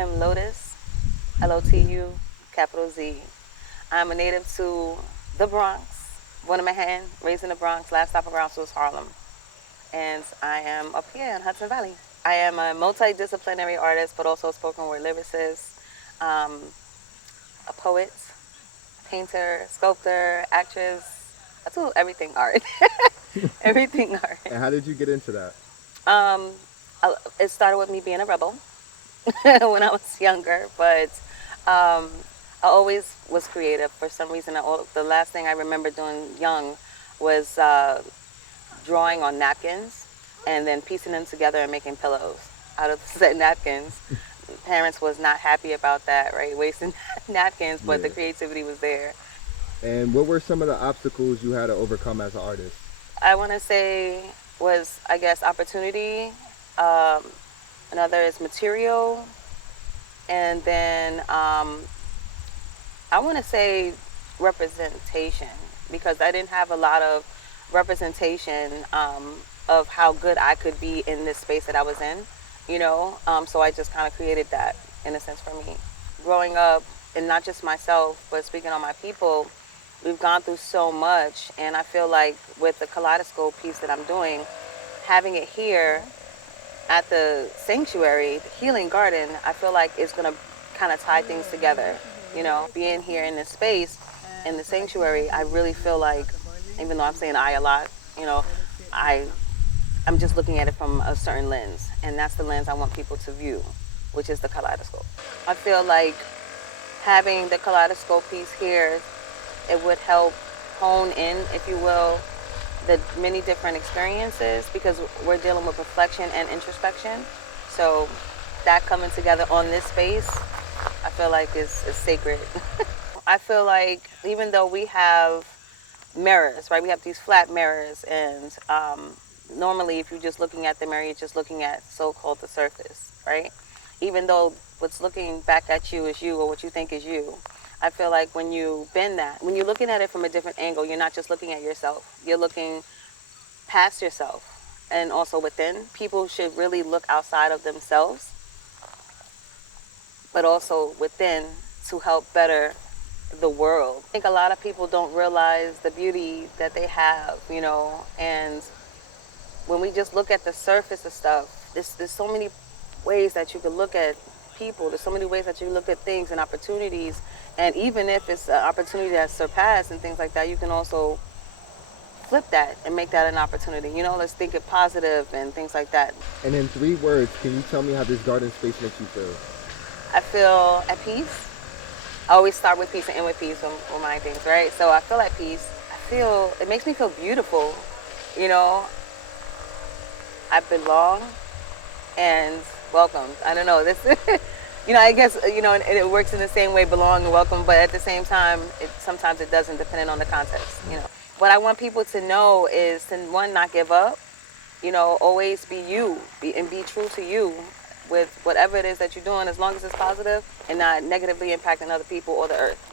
am LotuZ, LOTU, capital Z. I'm a native to the Bronx, born in Manhattan, raised in the Bronx. Last stop around was Harlem. And I am up here in Hudson Valley. I am a multidisciplinary artist, but also a spoken word lyricist, um, a poet, painter, sculptor, actress. I do everything art. Everything art. And how did you get into that? Um, it started with me being a rebel when I was younger, but um, I always was creative. For some reason, the last thing I remember doing young was drawing on napkins and then piecing them together and making pillows out of the said napkins. Parents was not happy about that, right? Wasting napkins, but Yeah. the creativity was there. And what were some of the obstacles you had to overcome as an artist? I want to say was, I guess, opportunity. Um, Another is material, and then I want to say representation, because I didn't have a lot of representation of how good I could be in this space that I was in, so I just kind of created that in a sense for me. Growing up, and not just myself, but speaking on my people, we've gone through so much, and I feel like with the kaleidoscope piece that I'm doing, having it here at the sanctuary, the healing garden, I feel like it's going to kind of tie things together. Being here in this space, in the sanctuary, I really feel like, even though I'm saying I a lot, you know, I, I'm just looking at it from a certain lens, and that's the lens I want people to view, which is the kaleidoscope. I feel like having the kaleidoscope piece here, it would help hone in, if you will, the many different experiences, because we're dealing with reflection and introspection. So that coming together on this space, I feel like is sacred. I feel like even though we have mirrors, right? We have these flat mirrors, and normally if you're just looking at the mirror, you're just looking at so-called the surface, right? Even though what's looking back at you is you, or what you think is you. I feel like when you bend that, when you're looking at it from a different angle, you're not just looking at yourself. You're looking past yourself and also within. People should really look outside of themselves, but also within, to help better the world. I think a lot of people don't realize the beauty that they have, and when we just look at the surface of stuff, there's so many ways that you can look at people. There's so many ways that you look at things and opportunities. And even if it's an opportunity that's surpassed and things like that, you can also flip that and make that an opportunity. Let's think it positive and things like that. And in 3 words, can you tell me how this garden space makes you feel? I feel at peace. I always start with peace and end with peace with my things, right? So I feel at peace. It makes me feel beautiful. You know, I belong and welcomed. I don't know. This, I guess, and it works in the same way, belong and welcome, but at the same time, sometimes it doesn't, depending on the context. What I want people to know is to, one, not give up, always be you, and be true to you with whatever it is that you're doing, as long as it's positive and not negatively impacting other people or the earth.